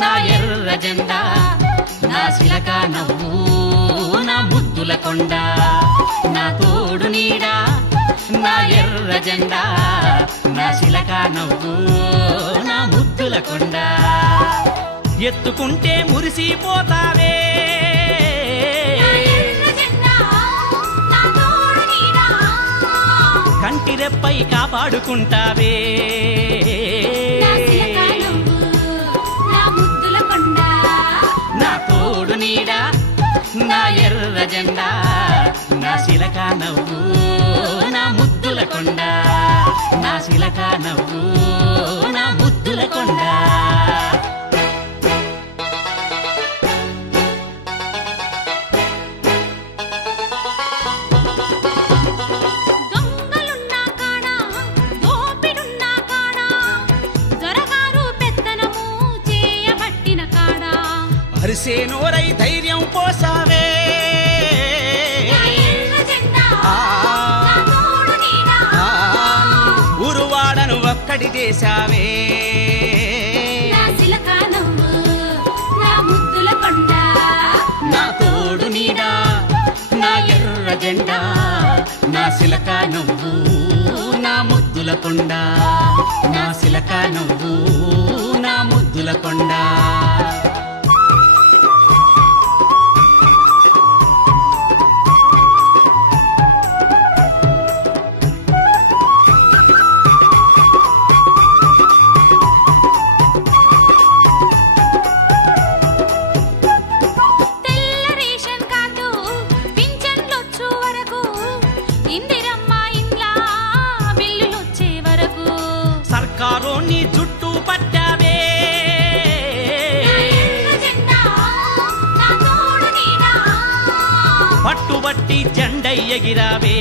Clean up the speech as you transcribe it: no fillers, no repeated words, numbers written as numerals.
నా ఎర్ర జెండా నా శిలక నవ్వు నా ముద్దుల కొండ నా తోడు నీడా నా ఎర్ర జెండా నా శిలక నవ్వు నా ముద్దుల కొండ ఎత్తుకుంటే మురిసిపోతావే కంటి రెప్పై కాపాడుకుంటావే నా తోడు నీడా నా ఎర్ర జెండా నా శిలక నవ్వు నా ముద్దుల కొండ నా శిలక నవ్వు నా ముద్దుల కొండ అరిసేనోరై ధైర్యం పోసావే ఊరువాడను ఒక్కడి చేశావే నా తోడు నీడా నా ఎర్ర జెండా నా శిలక నువ్వు నా ముద్దుల కొండ నా శిలక నువ్వు నా ముద్దుల కొండ సర్కారోని చుట్టూ పట్టావే పట్టుబట్టి జెండై ఎగిరావే